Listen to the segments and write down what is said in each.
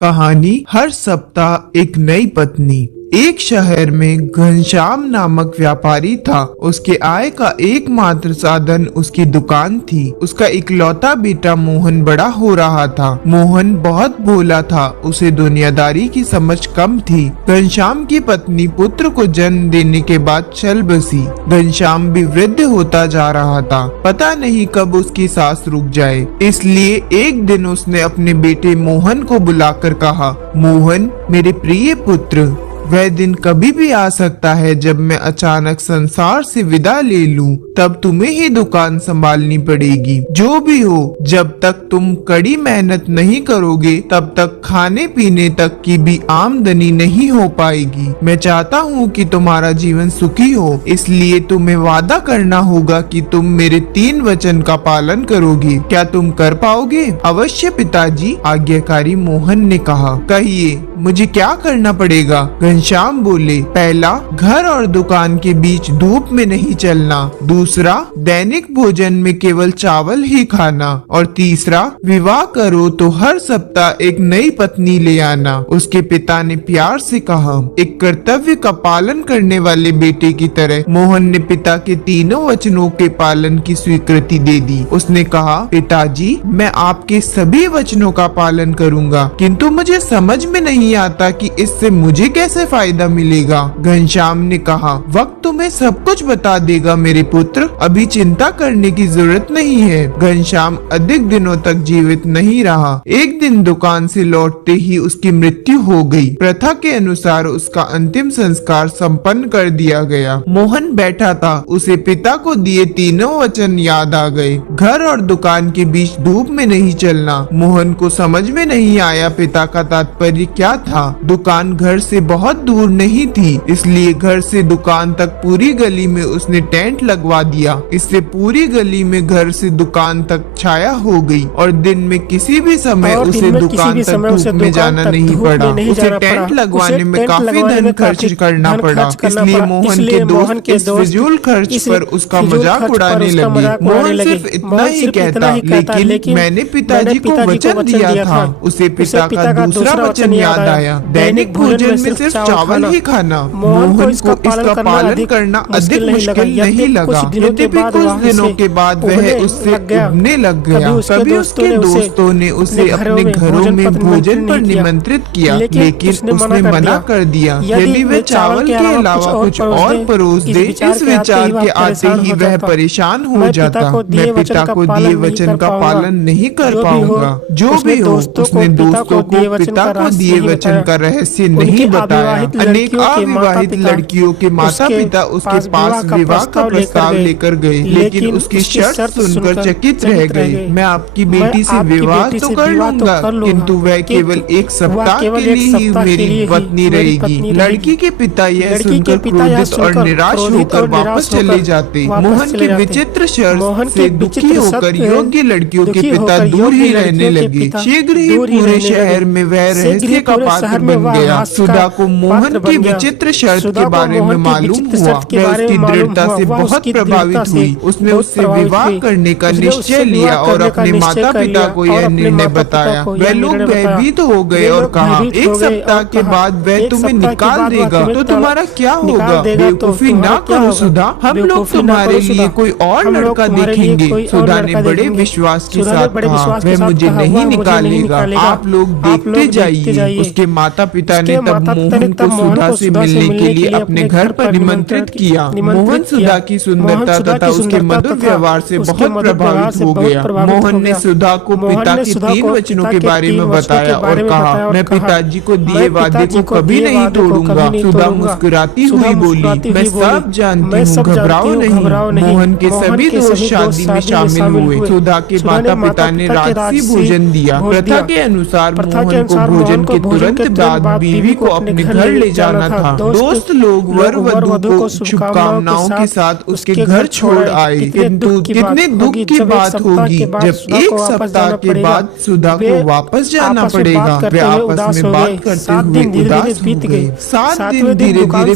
कहानी हर सप्ताह एक नई पत्नी। एक शहर में घनश्याम नामक व्यापारी था। उसके आय का एकमात्र साधन उसकी दुकान थी। उसका इकलौता बेटा मोहन बड़ा हो रहा था। मोहन बहुत भोला था, उसे दुनियादारी की समझ कम थी। घनश्याम की पत्नी पुत्र को जन्म देने के बाद चल बसी। घनश्याम भी वृद्ध होता जा रहा था, पता नहीं कब उसकी सांस रुक जाए। इसलिए एक दिन उसने अपने बेटे मोहन को बुलाकर कहा, मोहन मेरे प्रिय पुत्र, वह दिन कभी भी आ सकता है जब मैं अचानक संसार से विदा ले लूं। तब तुम्हें ही दुकान संभालनी पड़ेगी। जो भी हो, जब तक तुम कड़ी मेहनत नहीं करोगे तब तक खाने पीने तक की भी आमदनी नहीं हो पाएगी। मैं चाहता हूँ कि तुम्हारा जीवन सुखी हो, इसलिए तुम्हें वादा करना होगा कि तुम मेरे 3 वचन का पालन करोगे। क्या तुम कर पाओगे? अवश्य पिताजी, आज्ञाकारी मोहन ने कहा। कहिए, मुझे क्या करना पड़ेगा? घनश्याम बोले, पहला, घर और दुकान के बीच धूप में नहीं चलना। दूसरा, दैनिक भोजन में केवल चावल ही खाना। और तीसरा, विवाह करो तो हर सप्ताह एक नई पत्नी ले आना। उसके पिता ने प्यार से कहा। एक कर्तव्य का पालन करने वाले बेटे की तरह मोहन ने पिता के तीनों वचनों के पालन की स्वीकृति दे दी। उसने कहा, पिताजी, मैं आपके सभी वचनों का पालन करूंगा, किंतु मुझे समझ में नहीं आता कि इससे मुझे कैसे फायदा मिलेगा। घनश्याम ने कहा, वक्त तुम्हें सब कुछ बता देगा मेरे पुत्र, अभी चिंता करने की जरूरत नहीं है। घनश्याम अधिक दिनों तक जीवित नहीं रहा। एक दिन दुकान से लौटते ही उसकी मृत्यु हो गई। प्रथा के अनुसार उसका अंतिम संस्कार संपन्न कर दिया गया। मोहन बैठा था, उसे पिता को दिए तीनों वचन याद आ गए। घर और दुकान के बीच धूप में नहीं चलना। मोहन को समझ में नहीं आया पिता का तात्पर्य क्या था। दुकान घर से बहुत दूर नहीं थी, इसलिए घर से दुकान तक पूरी गली में उसने टेंट लगवा दिया। इससे पूरी गली में घर से दुकान तक छाया हो गई और दिन में किसी भी समय उसे दुकान तक धूप में जाना नहीं पड़ा। उसे टेंट लगवाने में काफी धन खर्च करना पड़ा, इसलिए मोहन के दोस्त इस फिजूल खर्च पर उसका मजाक उड़ाने लगे। मोहन सिर्फ इतना ही कहता, लेकिन मैंने पिताजी को वचन दिया था। उसे पिता का दूसरा वचन याद आया, दैनिक भोजन में सिर्फ चावल ही खाना। मोहन को इसका पालन करना अधिक मुश्किल नहीं लगा। यद्यपि कुछ दिनों के बाद वह उससे उबने लग गया। कभी उसके दोस्तों ने उसे अपने घरों में भोजन पर निमंत्रित किया, लेकिन उसने मना कर दिया। यदि वह चावल के अलावा कुछ और परोस दे, इस विचार के आते ही वह परेशान हो जाता। मैं पिता को दिए वचन का पालन नहीं कर पाऊंगा। जो भी हो, उसने दोस्तों को पिता को दिए वचन का रहस्य नहीं बताया। अनेक अविवाहित लड़कियों के माता पिता उसके पास विवाह का प्रस्ताव लेकर गए, लेकिन उसकी शर्त सुनकर चकित रह गए। मैं आपकी बेटी से विवाह तो कर लूंगा, किंतु वह केवल एक सप्ताह के लिए ही मेरी पत्नी रहेगी। लड़की के पिता यह सुनकर क्रोधित और निराश होकर वापस चले जाते। मोहन की विचित्र शर्त से दुखी होकर योग्य लड़कियों के पिता दूर ही रहने लगे। शीघ्र ही पूरे शहर में वह रहस्य का पात्र बन गया। सुधा को मोहन की विचित्र शर्त के बारे में मालूम हुआ। वह उसकी दृढ़ता से बहुत प्रभावित हुई। उसने उससे विवाह करने का निश्चय लिया और अपने माता पिता को यह निर्णय बताया। वह लोग भयभीत हो गए और कहा, एक सप्ताह के बाद वह तुम्हें निकाल देगा तो तुम्हारा क्या होगा? बेवकूफी ना करो सुधा, हम लोग तुम्हारे लिए कोई और लड़का देखेंगे। सुधा ने बड़े विश्वास के साथ कहा, वह मुझे नहीं निकालेगा, आप लोग देखते जाइए। उसके माता पिता ने तब मोहन को सुधा से मिलने के लिए अपने घर पर निमंत्रित किया। मोहन सुधा की सुंदरता तथा उसके मधुर व्यवहार से बहुत प्रभावित हो गया। मोहन ने सुधा को पिता के 3 वचनों के बारे में बताया और कहा, मैं पिताजी को दिए वादे को कभी नहीं तोड़ूंगा। सुधा मुस्कुराती हुई बोली, मैं सब जानती हूँ, घबराओ नहीं। मोहन के सभी दोस्त शादी में शामिल हुए। सुधा के माता पिता ने राजसी भोजन दिया। प्रथा के अनुसार मोहन को भोजन के तुरंत बाद बीवी को अपने घर घर ले जाना था। दोस्त लोग वर वधू को शुभकामनाओं के साथ उसके घर छोड़ आए। किंतु कितने दुख की बात होगी जब एक सप्ताह के बाद सुधा को वापस जाना पड़ेगा। वे आपस में बात करते हुए उदास हो गए। 7 दिन धीरे धीरे बीत गए। 7वें दिन दुकान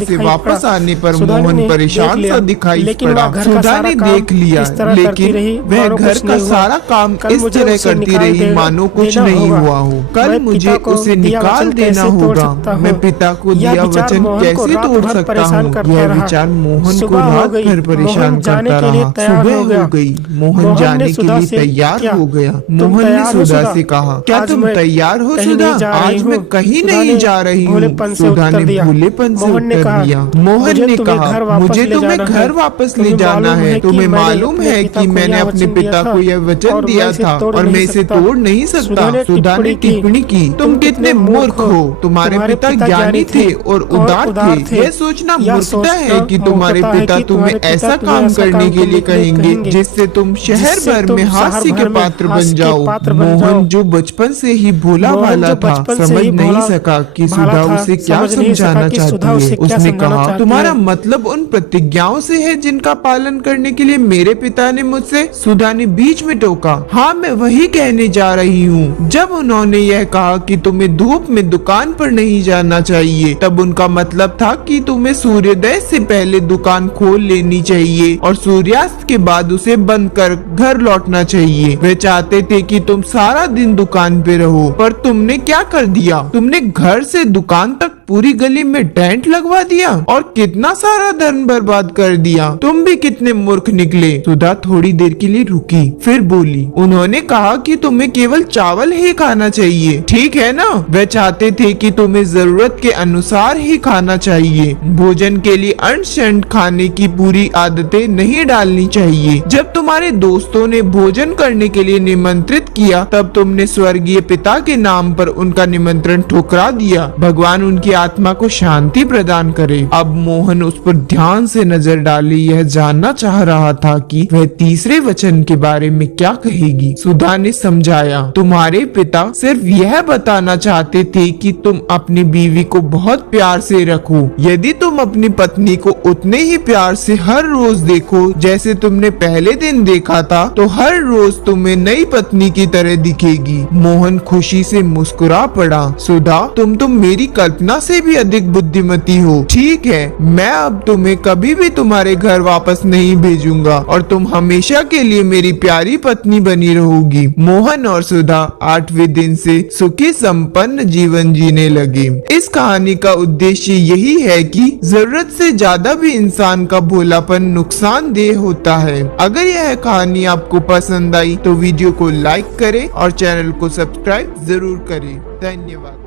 से वापस आने पर मोहन परेशान सा दिखाई पड़ा। सुधा ने देख लिया, लेकिन वह घर का सारा काम इस तरह करती रही मानो कुछ नहीं हुआ हो। कल मुझे उसे निकाल देना होगा। मैं पिता को दिया वचन कैसे तोड़ सकता हूँ? यह विचार मोहन को रात भर परेशान करता रहा। सुबह हो गई, मोहन जाने के लिए तैयार हो गया। मोहन ने सुधा से कहा, क्या तुम तैयार हो सुधा? आज मैं कहीं नहीं जा रही हूँ। सुधा ने भूलेपन से उत्तर दिया। मोहन ने कहा, मुझे तुम्हें घर वापस ले जाना है। तुम्हें मालूम है कि मैंने अपने पिता को यह वचन दिया था और मैं इसे तोड़ नहीं सकता। सुधा ने टिप्पणी की, तुम कितने मूर्ख हो। तुम्हारे पिता ज्ञानी थे और उदार थे। यह सोचना मूर्खता है कि तुम्हारे पिता तुम्हें ऐसा काम करने के लिए कहेंगे जिससे तुम शहर भर में हास्य के पात्र बन जाओ। मोहन जो बचपन से ही भोला भाला था, समझ नहीं सका कि सुधा उसे क्या समझाना चाहती है। उसने कहा, तुम्हारा मतलब उन प्रतिज्ञाओं से है जिनका पालन करने के लिए मेरे पिता ने मुझसे। सुधा ने बीच में टोका, हाँ मैं वही कहने जा रही हूँ। जब उन्होंने यह कहा कि तुम्हें धूप में दुकान पर नहीं जाना चाहिए, तब उनका मतलब था कि तुम्हें सूर्योदय से पहले दुकान खोल लेनी चाहिए और सूर्यास्त के बाद उसे बंद कर घर लौटना चाहिए। वे चाहते थे कि तुम सारा दिन दुकान पे रहो, पर तुमने क्या कर दिया? तुमने घर से दुकान तक पूरी गली में टेंट लगवा दिया और कितना सारा धन बर्बाद कर दिया। तुम भी कितने मूर्ख निकले। सुधा थोड़ी देर के लिए रुकी, फिर बोली, उन्होंने कहा कि तुम्हें केवल चावल ही खाना चाहिए, ठीक है ना? वे चाहते थे कि तुम्हें जरूरत के अनुसार ही खाना चाहिए। भोजन के लिए अनशंत खाने की पूरी आदतें नहीं डालनी चाहिए। जब तुम्हारे दोस्तों ने भोजन करने के लिए निमंत्रित किया, तब तुमने स्वर्गीय पिता के नाम पर उनका निमंत्रण ठुकरा दिया। भगवान उनकी आत्मा को शांति प्रदान करे। अब मोहन उस पर ध्यान से नजर डाले, यह जानना चाह रहा था कि वह तीसरे वचन के बारे में क्या कहेगी। सुधा ने समझाया, तुम्हारे पिता सिर्फ यह बताना चाहते थे कि तुम अपनी बीवी को बहुत प्यार से रखो। यदि तुम अपनी पत्नी को उतने ही प्यार से हर रोज देखो जैसे तुमने पहले दिन देखा था, तो हर रोज तुम्हें नई पत्नी की तरह दिखेगी। मोहन खुशी से मुस्कुरा पड़ा। सुधा, तुम तो मेरी कल्पना से भी अधिक बुद्धिमती हो। ठीक है, मैं अब तुम्हें कभी भी तुम्हारे घर वापस नहीं भेजूंगा और तुम हमेशा के लिए मेरी प्यारी पत्नी बनी रहोगी। मोहन और सुधा 8वें दिन से सुखी संपन्न जीवन जीने लगे। इस कहानी का उद्देश्य यही है कि जरूरत से ज्यादा भी इंसान का भोलापन नुकसानदेह होता है। अगर यह कहानी आपको पसंद आई तो वीडियो को लाइक करें और चैनल को सब्सक्राइब जरूर करें। धन्यवाद।